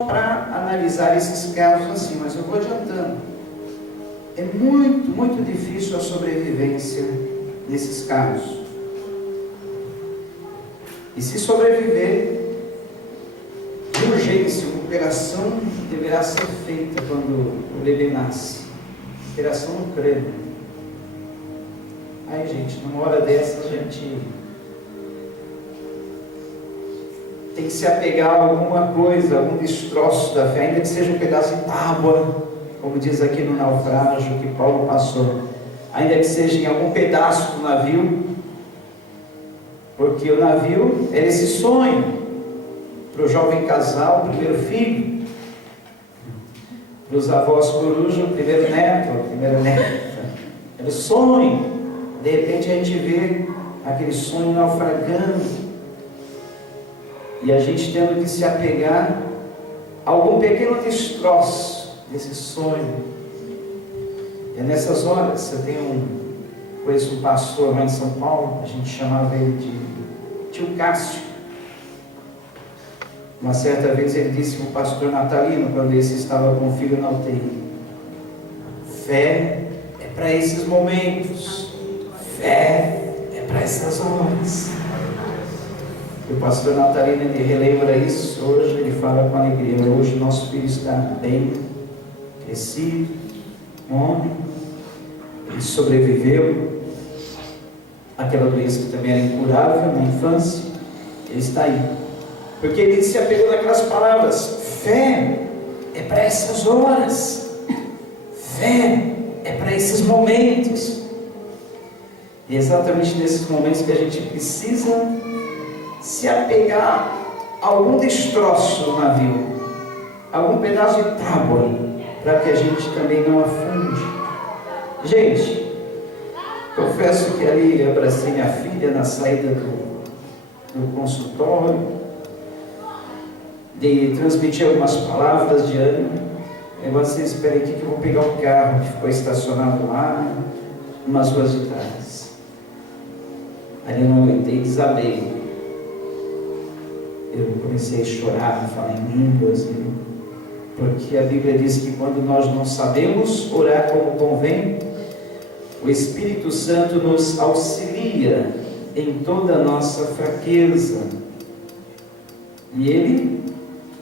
para analisar esses casos assim, mas eu vou adiantando. É muito, muito difícil a sobrevivência nesses casos. E se sobreviver, de urgência, uma operação deverá ser feita quando o bebê nasce. Operação no crânio. Aí, gente, numa hora dessa, a gente tem que se apegar a alguma coisa, algum destroço da fé, ainda que seja um pedaço de tábua, como diz aqui no naufrágio que Paulo passou, ainda que seja em algum pedaço do navio, porque o navio era esse sonho para o jovem casal, o primeiro filho, para os avós coruja, o primeiro neto, a primeira neta, era o sonho. De repente a gente vê aquele sonho naufragando, e a gente tendo que se apegar a algum pequeno destroço desse sonho. É nessas horas, conheço um pastor lá em São Paulo, a gente chamava ele de tio Cássio. Uma certa vez ele disse para o pastor Natalino, quando esse estava com o filho na UTI: fé é para esses momentos, fé é para essas horas. O pastor Natalino, ele relembra isso hoje, ele fala com alegria: hoje nosso filho está bem, crescido, homem, ele sobreviveu àquela doença que também era incurável na infância, ele está aí, porque ele se apegou naquelas palavras: fé é para essas horas, fé é para esses momentos. E é exatamente nesses momentos que a gente precisa se apegar a algum destroço do navio, algum pedaço de tábua, para que a gente também não afunde. Gente, confesso que ali eu abracei minha filha na saída do consultório, de transmitir algumas palavras de ânimo. Agora vocês esperem aqui que eu vou pegar o carro que ficou estacionado lá, umas ruas de trás. Ali eu não aguentei, desabei. Eu comecei a chorar, falar em línguas, porque a Bíblia diz que quando nós não sabemos orar como convém, o Espírito Santo nos auxilia em toda a nossa fraqueza, e Ele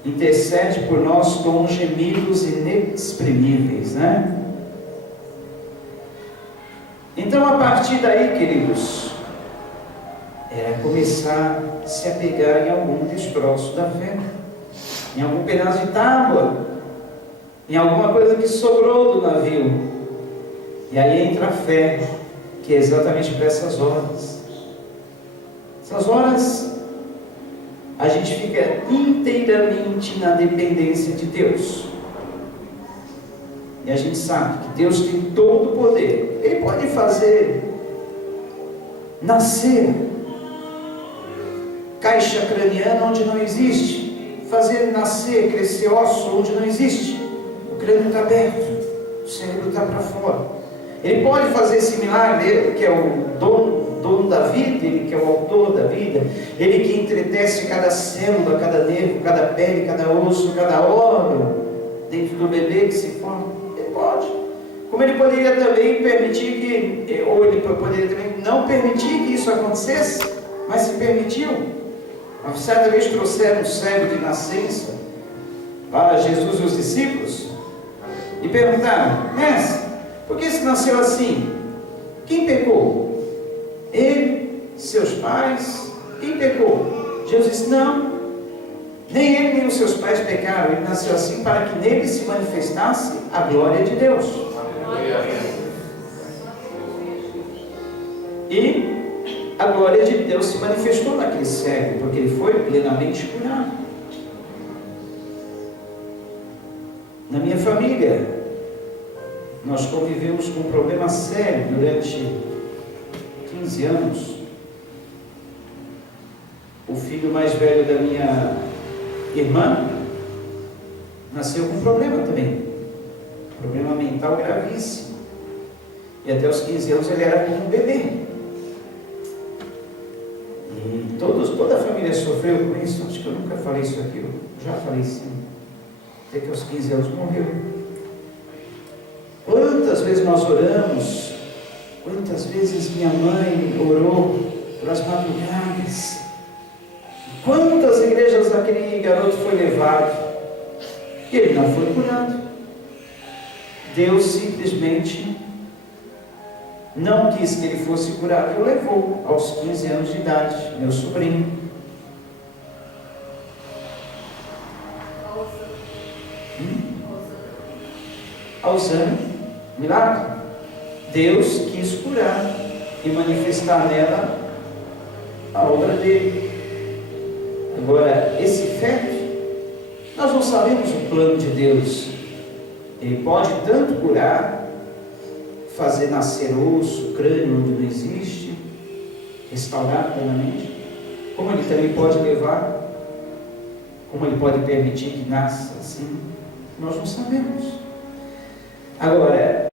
intercede por nós com gemidos inexprimíveis, né? Então, a partir daí, queridos, era começar a se apegar em algum destroço da fé, em algum pedaço de tábua, em alguma coisa que sobrou do navio. E aí entra a fé, que é exatamente para essas horas. Essas horas a gente fica inteiramente na dependência de Deus. E a gente sabe que Deus tem todo o poder. Ele pode fazer nascer caixa craniana onde não existe, fazer nascer, crescer osso onde não existe. O crânio está aberto, o cérebro está para fora. Ele pode fazer esse milagre, ele que é o dono da vida, ele que é o autor da vida, ele que entretece cada célula, cada nervo, cada pele, cada osso, cada órgão dentro do bebê que se forma. Ele pode. Como ele poderia também permitir que, ou ele poderia também não permitir que isso acontecesse, mas se permitiu. Uma certa vez trouxeram um cego de nascença para Jesus e os discípulos e perguntaram: mestre, por que se nasceu assim? Quem pecou? Ele? Seus pais? Quem pecou? Jesus disse: não, nem ele nem os seus pais pecaram. Ele nasceu assim para que nele se manifestasse a glória de Deus. E a glória de Deus se manifestou naquele cego, porque ele foi plenamente curado. Na minha família, nós convivemos com um problema sério durante 15 anos. O filho mais velho da minha irmã nasceu com um problema também, problema mental gravíssimo, e até os 15 anos ele era como um bebê. E toda a família sofreu com isso. Acho que eu nunca falei isso aqui, eu já falei sim. até que aos 15 anos morreu. Quantas vezes nós oramos, quantas vezes minha mãe orou pelas madrugadas, quantas igrejas aquele garoto foi levado, e ele não foi curado. Deus simplesmente não quis que ele fosse curado e o levou aos 15 anos de idade, meu sobrinho. Alzheimer, milagre. Deus quis curar e manifestar nela a obra dele. Agora, esse feto, nós não sabemos o plano de Deus. Ele pode tanto curar, fazer nascer osso, crânio onde não existe, restaurar plenamente, como ele também pode levar, como ele pode permitir que nasça assim, nós não sabemos. Agora,